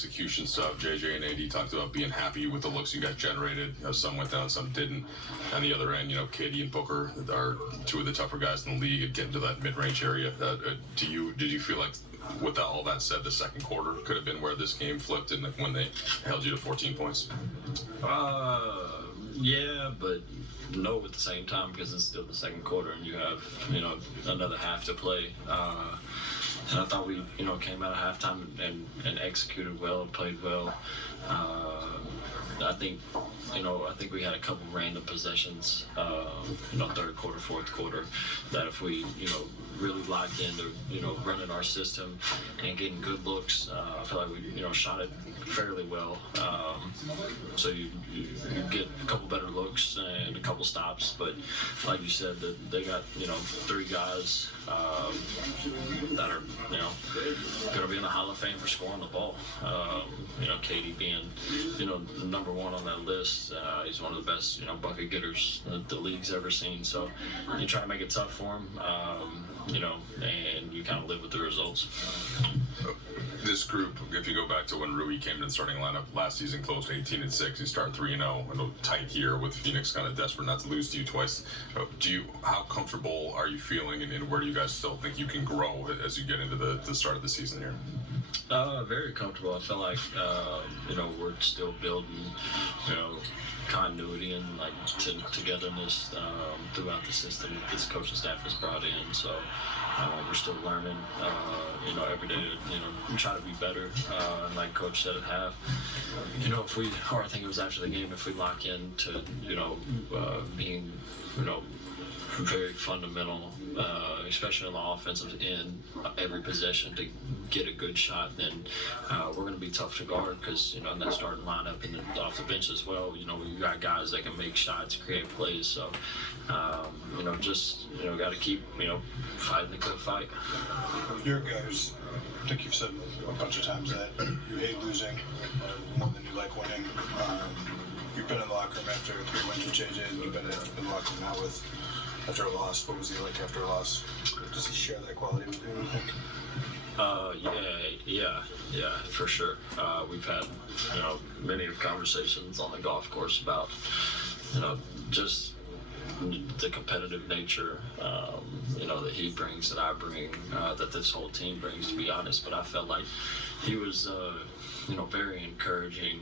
execution stuff. JJ and AD talked about being happy with the looks you guys generated. Some went down, some didn't. On the other end, KD and Booker are two of the tougher guys in the league at getting to that mid-range area. Did you feel like, with all that said, the second quarter could have been where this game flipped and when they held you to 14 points? Yeah, but no at the same time, because it's still the second quarter and you have, another half to play. And I thought we, came out of halftime and executed well and played well. I think we had a couple random possessions, third quarter, fourth quarter, that if we, really locked into, running our system and getting good looks, I feel like we, shot it fairly well. So you get a couple better looks and a couple stops, but like you said, they got, three guys that are, going to be in the Hall of Fame for scoring the ball. KD being, number one on that list. He's one of the best, bucket getters the league's ever seen. So you try to make it tough for him, and you kind of live with the results. This group, if you go back to when Rui came to the starting lineup last season, closed 18-6, you start 3-0, and tight here with Phoenix kind of desperate not to lose to you twice. How comfortable are you feeling, and where do you guys still think you can grow as you get into the start of the season here? Very comfortable. I feel like, we're still building, continuity and togetherness throughout the system that this coaching staff has brought in. So we're still learning, every day to, try to be better. And like Coach said at half, I think it was after the game, if we lock into, being, very fundamental, especially on the offensive end, every possession to get a good shot, then we're going to be tough to guard because, in that starting lineup and then off the bench as well, we got guys that can make shots, create plays. So, got to keep, fighting the good fight. Your guys, I think you've said a bunch of times that you hate losing more than you like winning. You've been in the locker room after 3 wins with JJ, and you've been in the locker room now after a loss. What was he like after a loss? Does he share that quality with you, think? Yeah, for sure. We've had, many conversations on the golf course about, just the competitive nature, that he brings, that I bring, that this whole team brings, to be honest. But I felt like he was, very encouraging,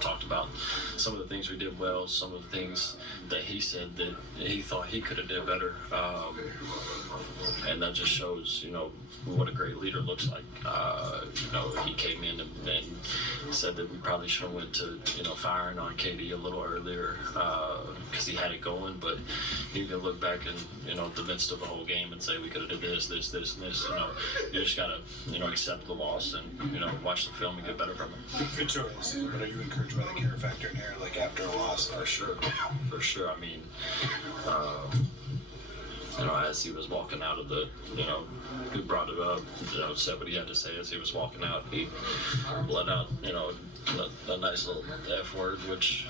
talked about some of the things we did well, some of the things that he said that he thought he could have did better. And that just shows, what a great leader looks like. He came in and said that we probably should have went to, firing on KD a little earlier because he had it going, but you can look back in, the midst of the whole game and say we could have did this, and this. You just gotta, accept the loss and, watch the film and get better from it. It's early this season, but are you encouraged by the care factor in here, like after a loss? For sure. I mean, as he was walking out of the, who brought it up, said what he had to say as he was walking out. He let out, a nice little F word, which,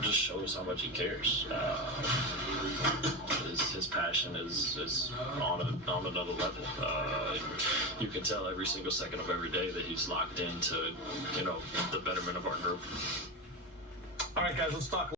just shows how much he cares. His passion is on another level. You can tell every single second of every day that he's locked into, the betterment of our group. All right, guys, let's talk.